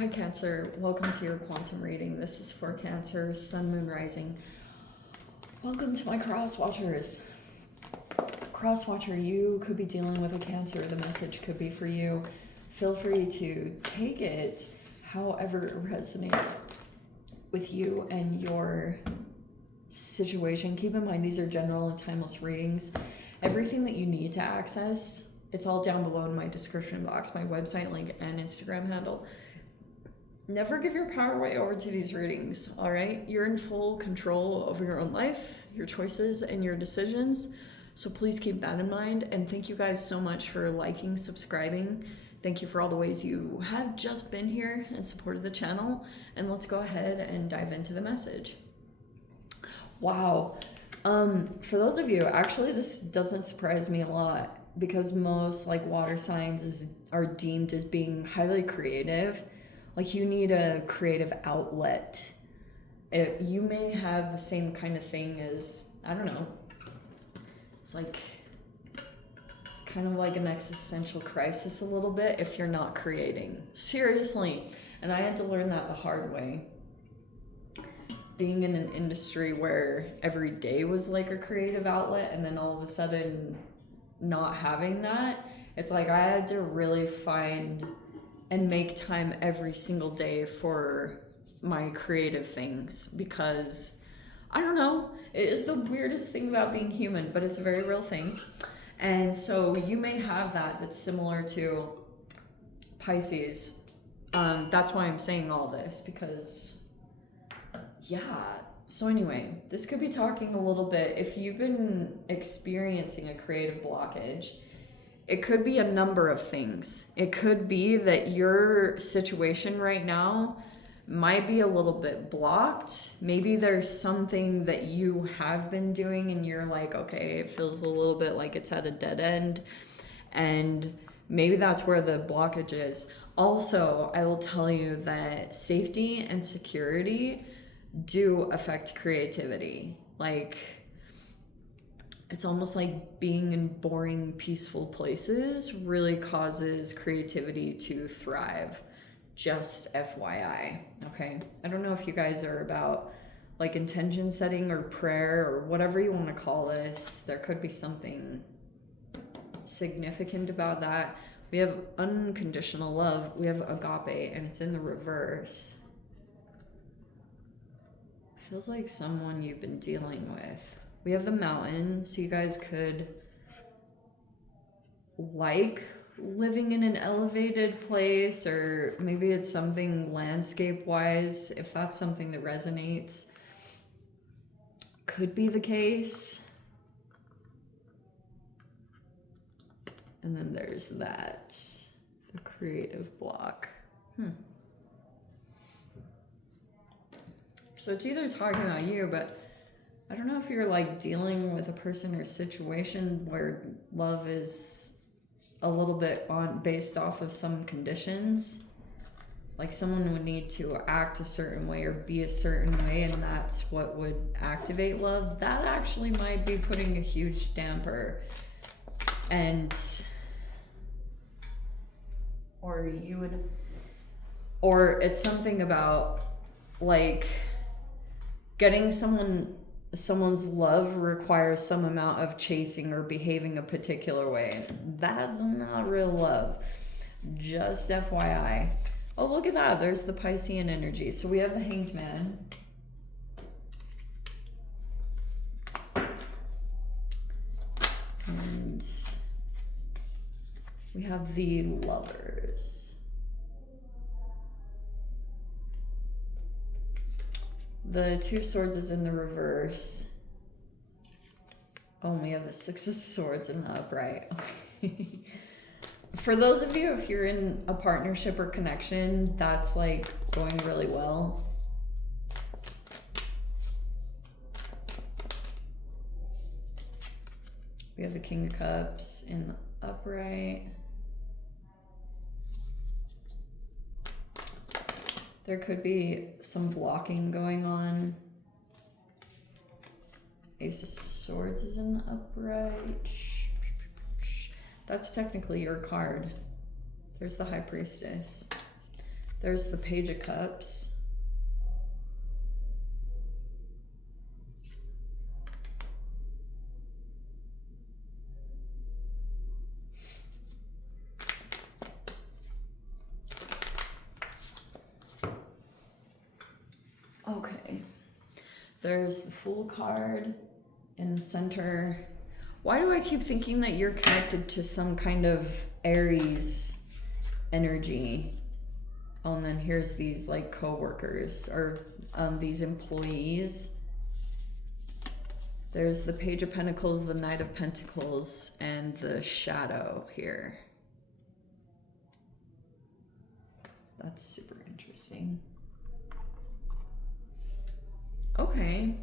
Hi Cancer, welcome to your quantum reading. This is for Cancer, Sun, Moon, Rising. Welcome to my cross watchers. Cross watcher, you could be dealing with a Cancer. The message could be for you. Feel free to take it however it resonates with you and your situation. Keep in mind, these are general and timeless readings. Everything that you need to access, it's all down below in my description box, my website link and Instagram handle. Never give your power away over to these readings, all right? You're in full control over your own life, your choices, and your decisions. So please keep that in mind. And thank you guys so much for liking, subscribing. Thank you for all the ways you have just been here and supported the channel. And let's go ahead and dive into the message. Wow. For those of you, actually, this doesn't surprise me a lot because most like water signs are deemed as being highly creative. Like you need a creative outlet. You may have the same kind of thing as, I don't know, it's kind of like an existential crisis a little bit if you're not creating. Seriously. And I had to learn that the hard way. Being in an industry where every day was like a creative outlet and then all of a sudden not having that, it's like I had to really find and make time every single day for my creative things because, I don't know, it is the weirdest thing about being human, but it's a very real thing. And so you may have that's similar to Pisces. That's why I'm saying all this because, yeah. So anyway, this could be talking a little bit, if you've been experiencing a creative blockage, it could be a number of things. It could be that your situation right now might be a little bit blocked. Maybe there's something that you have been doing and you're like, okay, it feels a little bit like it's at a dead end. And maybe that's where the blockage is. Also, I will tell you that safety and security do affect creativity. Like, it's almost like being in boring, peaceful places really causes creativity to thrive. Just FYI, okay? I don't know if you guys are about like intention setting or prayer or whatever you want to call this. There could be something significant about that. We have unconditional love. We have agape, and it's in the reverse. Feels like someone you've been dealing with. We have the mountain, so you guys could like living in an elevated place, or maybe it's something landscape-wise, if that's something that resonates. Could be the case. And then there's that, the creative block. So it's either talking about you, but I don't know if you're like dealing with a person or situation where love is a little bit based off of some conditions. Like someone would need to act a certain way or be a certain way, and that's what would activate love. That actually might be putting a huge damper. Or it's something about like getting someone's love requires some amount of chasing or behaving a particular way. That's not real love. Just FYI. Oh, look at that. There's the Piscean energy. So we have the Hanged Man. And we have the Lovers. The Two of Swords is in the reverse. Oh, we have the Six of Swords in the upright. For those of you, if you're in a partnership or connection, that's like going really well. We have the King of Cups in the upright. There could be some blocking going on. Ace of Swords is in the upright. That's technically your card. There's the High Priestess. There's the Page of Cups. Okay. There's the Fool card in the center. Why do I keep thinking that you're connected to some kind of Aries energy? Oh, and then here's these like co-workers or these employees. There's the Page of Pentacles, the Knight of Pentacles, and the Shadow here. That's super interesting. Okay.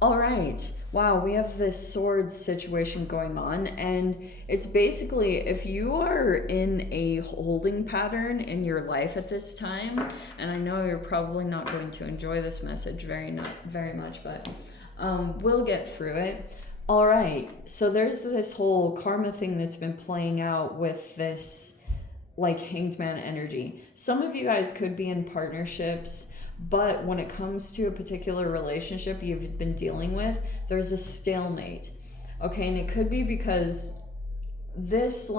All right. Wow, we have this swords situation going on, and it's basically if you are in a holding pattern in your life at this time, and I know you're probably not going to enjoy this message very much, but we'll get through it. All right. So there's this whole karma thing that's been playing out with this like Hanged Man energy. Some of you guys could be in partnerships, but when it comes to a particular relationship you've been dealing with, there's a stalemate. Okay, and it could be because this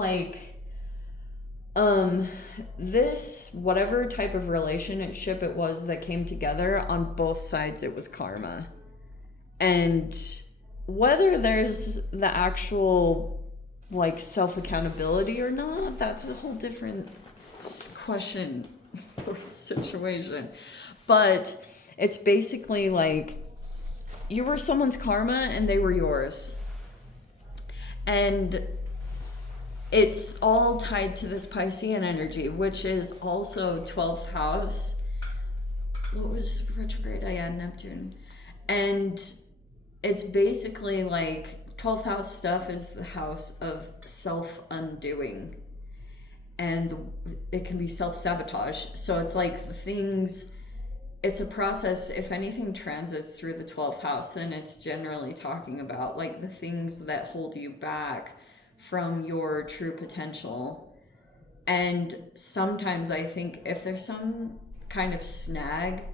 this whatever type of relationship it was that came together, on both sides it was karma. And whether there's the actual like self-accountability or not, that's a whole different question or situation. But it's basically like you were someone's karma and they were yours. And it's all tied to this Piscean energy, which is also 12th house. What was retrograde? I had Neptune. And it's basically like 12th house stuff is the house of self-undoing. And it can be self-sabotage. So it's like the things... It's a process. If anything transits through the 12th house, then it's generally talking about like the things that hold you back from your true potential. And sometimes I think if there's some kind of snag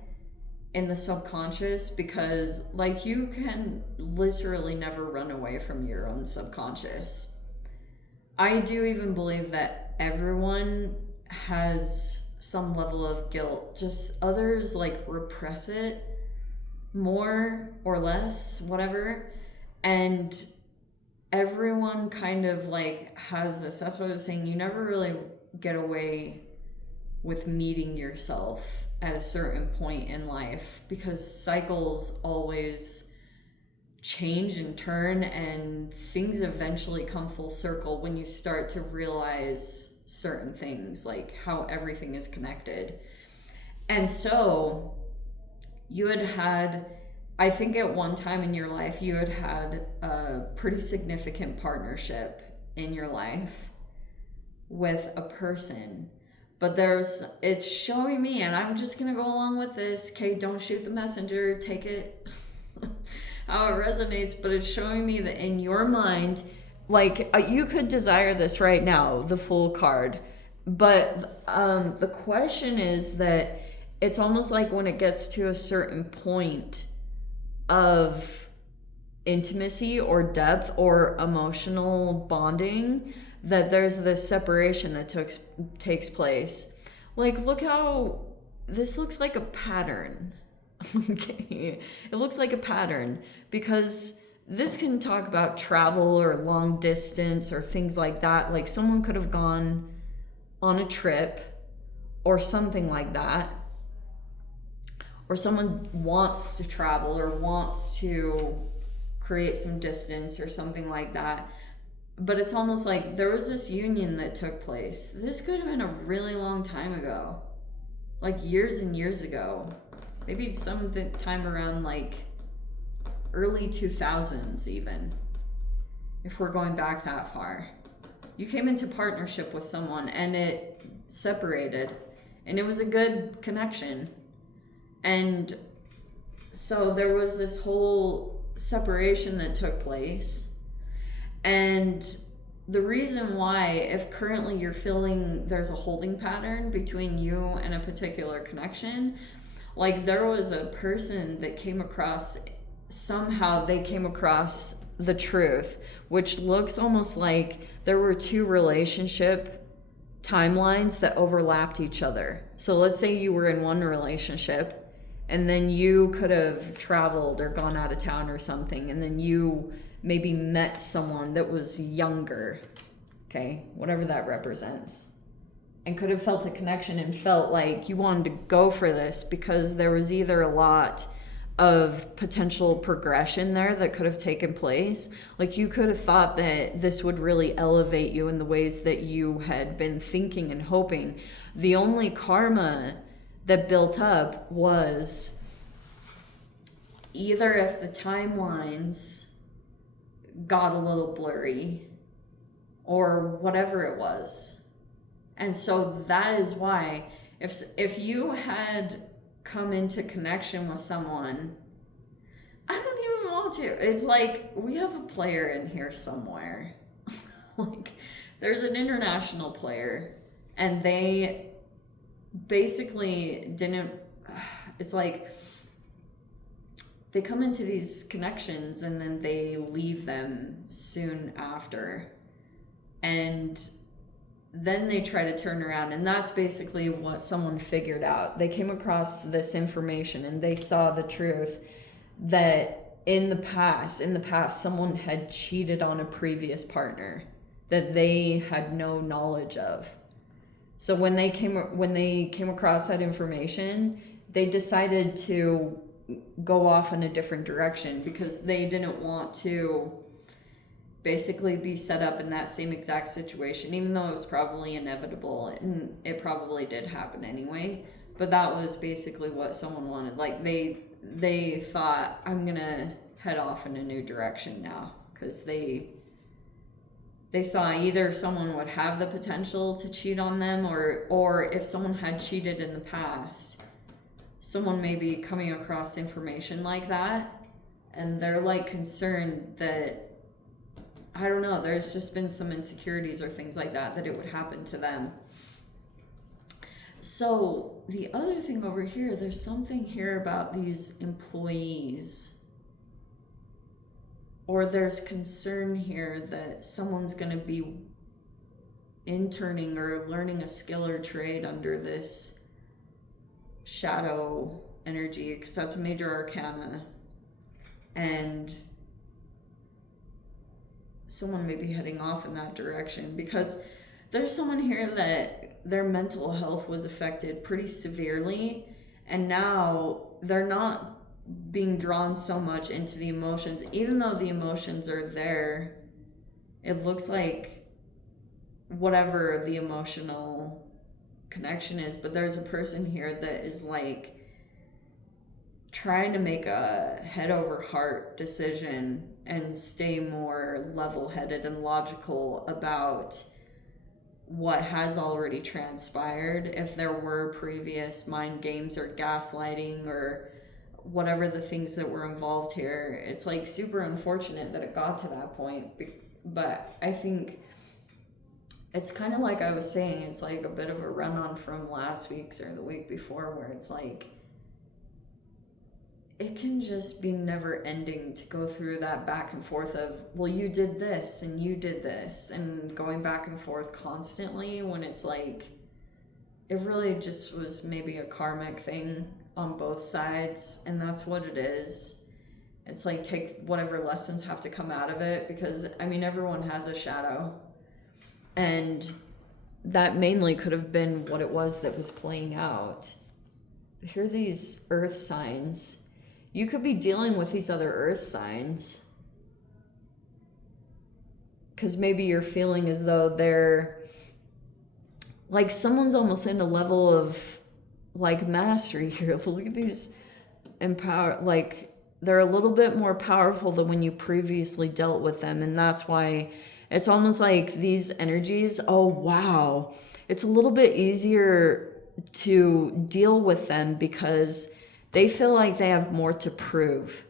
in the subconscious, because like you can literally never run away from your own subconscious. I do even believe that everyone has some level of guilt, just others like repress it more or less, whatever, and everyone kind of like has this. That's what I was saying, you never really get away with meeting yourself at a certain point in life, because cycles always change and turn, and things eventually come full circle when you start to realize certain things, like how everything is connected. And so you had, I think at one time in your life, you had a pretty significant partnership in your life with a person. But it's showing me, and I'm just gonna go along with this, okay, don't shoot the messenger, take it how it resonates, but it's showing me that in your mind, like you could desire this right now, the Fool card, but the question is that it's almost like when it gets to a certain point of intimacy or depth or emotional bonding, that there's this separation that takes place. Like, look how this looks like a pattern. Okay, it looks like a pattern because this can talk about travel or long distance or things like that. Like someone could have gone on a trip or something like that. Or someone wants to travel or wants to create some distance or something like that. But it's almost like there was this union that took place. This could have been a really long time ago. Like years and years ago. Maybe some time around like early 2000s even, if we're going back that far. You came into partnership with someone and it separated, and it was a good connection. And so there was this whole separation that took place, and the reason why, if currently you're feeling there's a holding pattern between you and a particular connection, like there was a person that came across, somehow they came across the truth, which looks almost like there were two relationship timelines that overlapped each other. So let's say you were in one relationship and then you could have traveled or gone out of town or something, and then you maybe met someone that was younger, okay, whatever that represents, and could have felt a connection and felt like you wanted to go for this because there was either a lot of potential progression there that could have taken place. Like you could have thought that this would really elevate you in the ways that you had been thinking and hoping. The only karma that built up was either if the timelines got a little blurry or whatever it was. And so that is why if you had come into connection with someone, I don't even want to. It's like we have a player in here somewhere. Like there's an international player and they basically didn't, it's like they come into these connections and then they leave them soon after. And then they try to turn around, and that's basically what someone figured out. They came across this information and they saw the truth that in the past, someone had cheated on a previous partner that they had no knowledge of. So when they came across that information, they decided to go off in a different direction because they didn't want to basically be set up in that same exact situation, even though it was probably inevitable and it probably did happen anyway. But that was basically what someone wanted. Like they thought, I'm gonna head off in a new direction now, because they saw either someone would have the potential to cheat on them, or if someone had cheated in the past, someone may be coming across information like that, and they're like concerned that, I don't know, there's just been some insecurities or things like that it would happen to them. So the other thing over here, there's something here about these employees, or there's concern here that someone's going to be interning or learning a skill or trade under this shadow energy, because that's a major arcana, and someone may be heading off in that direction because there's someone here that their mental health was affected pretty severely, and now they're not being drawn so much into the emotions. Even though the emotions are there, it looks like whatever the emotional connection is, but there's a person here that is like trying to make a head over heart decision and stay more level-headed and logical about what has already transpired. If there were previous mind games or gaslighting or whatever the things that were involved here, it's like super unfortunate that it got to that point. But I think it's kind of like I was saying, it's like a bit of a run-on from last week's or the week before, where it's like it can just be never ending to go through that back and forth of, well, you did this and you did this, and going back and forth constantly, when it's like it really just was maybe a karmic thing on both sides, and that's what it is. It's like, take whatever lessons have to come out of it, because I mean, everyone has a shadow, and that mainly could have been what it was that was playing out. But here are these earth signs. You could be dealing with these other earth signs because maybe you're feeling as though they're like, someone's almost in a level of like mastery here. Look at these empower, like they're a little bit more powerful than when you previously dealt with them. And that's why it's almost like these energies, oh wow, it's a little bit easier to deal with them because they feel like they have more to prove,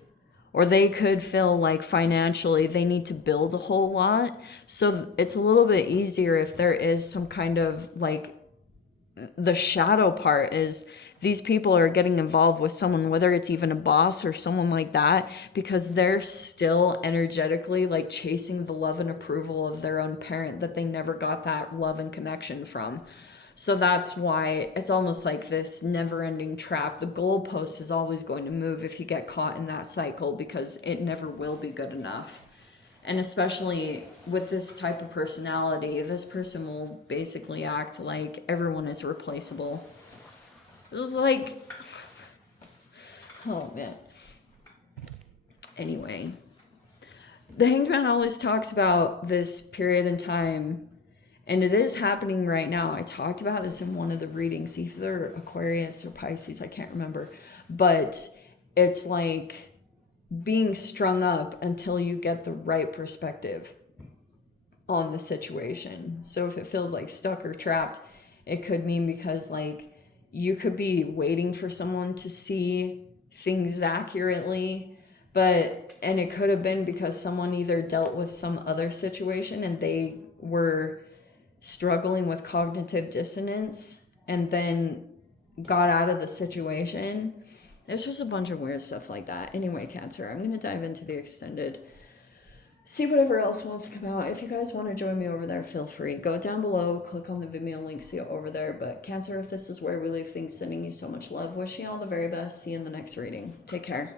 or they could feel like financially they need to build a whole lot. So it's a little bit easier if there is some kind of like, the shadow part is these people are getting involved with someone, whether it's even a boss or someone like that, because they're still energetically like chasing the love and approval of their own parent that they never got that love and connection from. So that's why it's almost like this never-ending trap. The goalpost is always going to move if you get caught in that cycle, because it never will be good enough. And especially with this type of personality, this person will basically act like everyone is replaceable. It's like, oh man. Anyway, the Hanged Man always talks about this period in time, and it is happening right now. I talked about this in one of the readings, either Aquarius or Pisces, I can't remember. But it's like being strung up until you get the right perspective on the situation. So if it feels like stuck or trapped, it could mean because like you could be waiting for someone to see things accurately, and it could have been because someone either dealt with some other situation and they were struggling with cognitive dissonance and then got out of the situation. There's just a bunch of weird stuff like that. Anyway, Cancer, I'm going to dive into the extended. See whatever else wants to come out. If you guys want to join me over there, feel free. Go down below, click on the Vimeo link, see it over there. But Cancer, if this is where we leave things, sending you so much love. Wishing you all the very best. See you in the next reading. Take care.